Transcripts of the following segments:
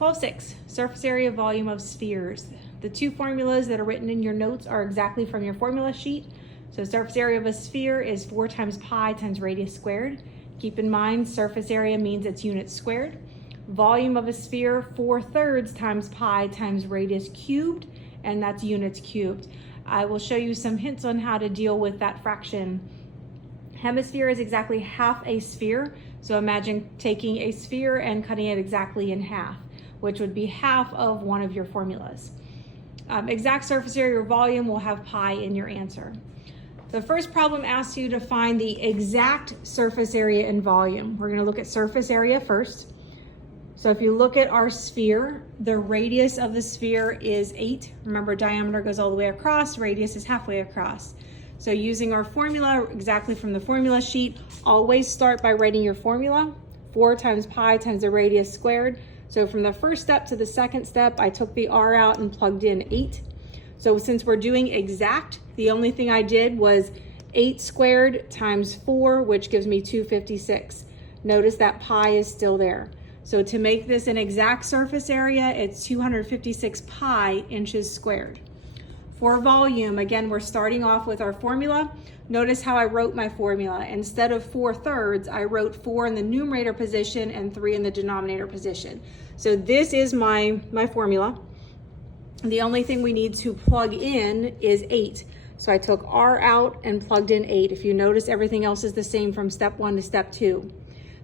12.6, surface area volume of spheres. The two formulas that are written in your notes are exactly from your formula sheet. So surface area of a sphere is 4 times pi times radius squared. Keep in mind, surface area means it's units squared. Volume of a sphere, 4/3 times pi times radius cubed, and that's units cubed. I will show you some hints on how to deal with that fraction. Hemisphere is exactly half a sphere. So imagine taking a sphere and cutting it exactly in half, which would be half of one of your formulas. Exact surface area or volume will have pi in your answer. The first problem asks you to find the exact surface area and volume. We're gonna look at surface area first. So if you look at our sphere, the radius of the sphere is 8. Remember, diameter goes all the way across, radius is halfway across. So using our formula, exactly from the formula sheet, always start by writing your formula, 4 times pi times the radius squared. So from the first step to the second step, I took the r out and plugged in 8. So since we're doing exact, the only thing I did was 8 squared times 4, which gives me 256. Notice that pi is still there. So to make this an exact surface area, it's 256 pi inches squared. For volume, again, we're starting off with our formula. Notice how I wrote my formula. Instead of 4/3, I wrote 4 in the numerator position and 3 in the denominator position. So this is my formula. The only thing we need to plug in is 8. So I took r out and plugged in 8. If you notice, everything else is the same from step 1 to step 2.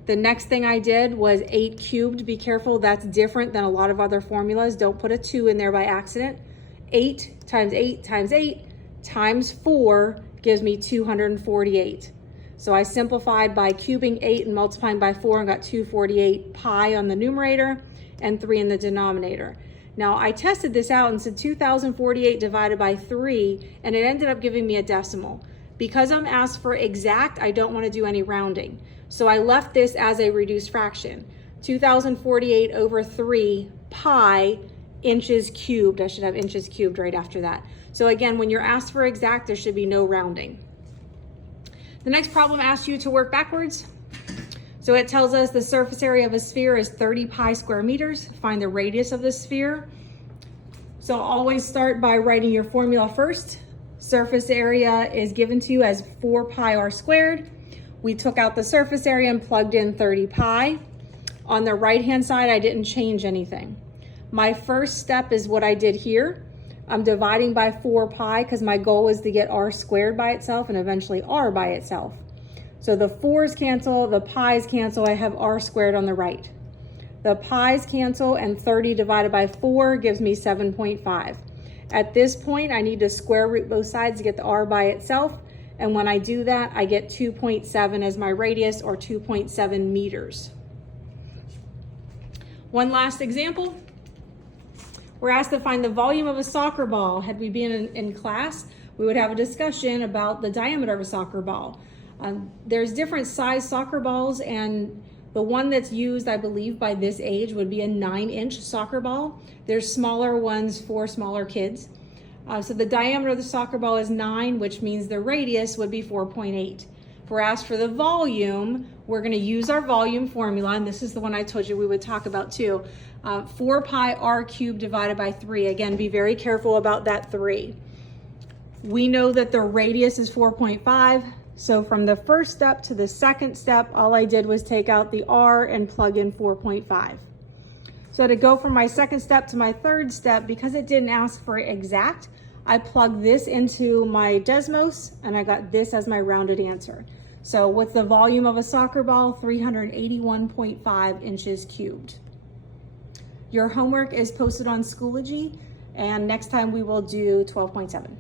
The next thing I did was 8 cubed. Be careful, that's different than a lot of other formulas. Don't put a 2 in there by accident. 8 times 8 times 8 times 4 gives me 248. So I simplified by cubing 8 and multiplying by 4 and got 248 pi on the numerator and 3 in the denominator. Now I tested this out and said 2048 divided by 3, and it ended up giving me a decimal. Because I'm asked for exact, I don't want to do any rounding. So I left this as a reduced fraction. 2048 over 3 pi inches cubed. I should have inches cubed right after that. So again, when you're asked for exact, there should be no rounding. The next problem asks you to work backwards. So it tells us the surface area of a sphere is 30 pi square meters. Find the radius of the sphere. So always start by writing your formula first. Surface area is given to you as 4 pi r squared. We took out the surface area and plugged in 30 pi. On the right-hand side, I didn't change anything. My first step is what I did here. I'm dividing by 4 pi because my goal is to get r squared by itself and eventually r by itself. So the 4's cancel, the pi's cancel, I have r squared on the right. The pi's cancel and 30 divided by 4 gives me 7.5. At this point, I need to square root both sides to get the r by itself. And when I do that, I get 2.7 as my radius, or 2.7 meters. One last example. We're asked to find the volume of a soccer ball. Had we been in class, we would have a discussion about the diameter of a soccer ball. There's different size soccer balls, and the one that's used, I believe, by this age would be a 9-inch soccer ball. There's smaller ones for smaller kids. So the diameter of the soccer ball is 9, which means the radius would be 4.8. If we're asked for the volume, we're going to use our volume formula, and this is the one I told you we would talk about too. 4 pi r cubed divided by 3. Again, be very careful about that 3. We know that the radius is 4.5. So from the first step to the second step, all I did was take out the r and plug in 4.5. So to go from my second step to my third step, because it didn't ask for exact, I plugged this into my Desmos and I got this as my rounded answer. So what's the volume of a soccer ball? 381.5 inches cubed. Your homework is posted on Schoology, and next time we will do 12.7.